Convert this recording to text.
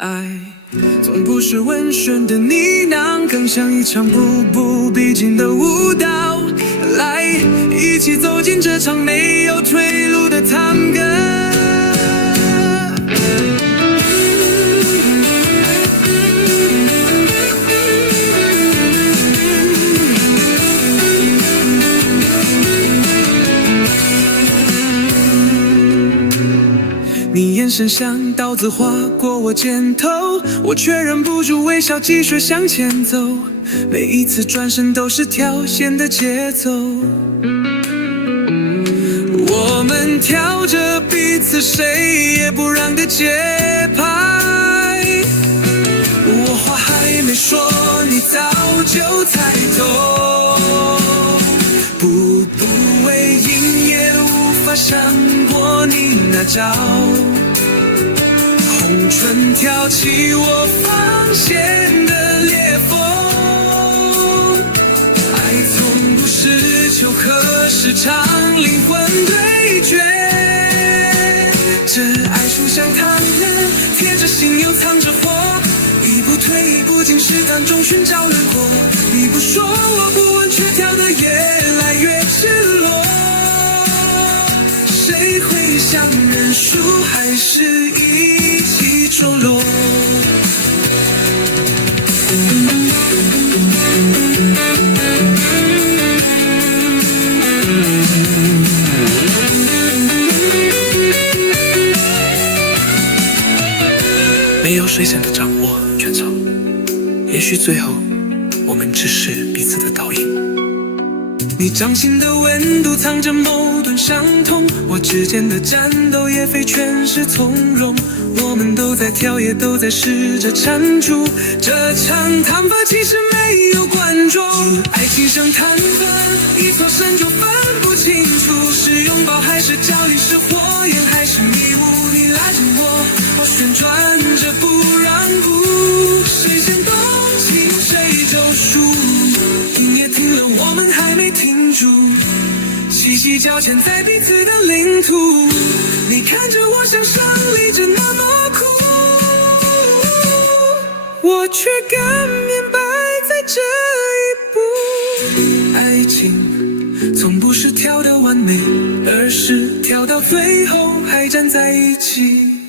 爱从不是温顺的呢喃，更像一场步步逼近的舞蹈。来，一起走进这场没有退路的探戈。你眼神像刀子划过我肩头，我却忍不住微笑，继续向前走。每一次转身都是挑衅的节奏，我们跳着彼此谁也不让的节拍。我话还没说，你早就猜透。步步为营也无法胜过你那招，红唇挑起我防线的裂缝。爱从不是求和，是场灵魂对决。这爱就像汤圆，贴着心又藏着火，一步退一步进，试探中寻找轮廓。你不说我不问，却跳得越来越赤裸。谁会想认输，还是一起着落？没有谁真的掌握全场，也许最后我们只是彼此的倒影。你掌心的温度藏着某段伤痛，我之间的战斗也非全是从容。我们都在跳，也都在试着缠住这场谈判，其实没有观众。爱情像谈判，一错身就分不清楚，是拥抱还是角力，是火焰还是迷雾。你拉着我，我旋转着不让步，谁先动情谁就输。音乐停了，我们还没停住，息息交缠在彼此的领土。你看着我像胜利者那么酷，我却更明白在这一步，爱情从不是跳得完美，而是跳到最后还站在一起。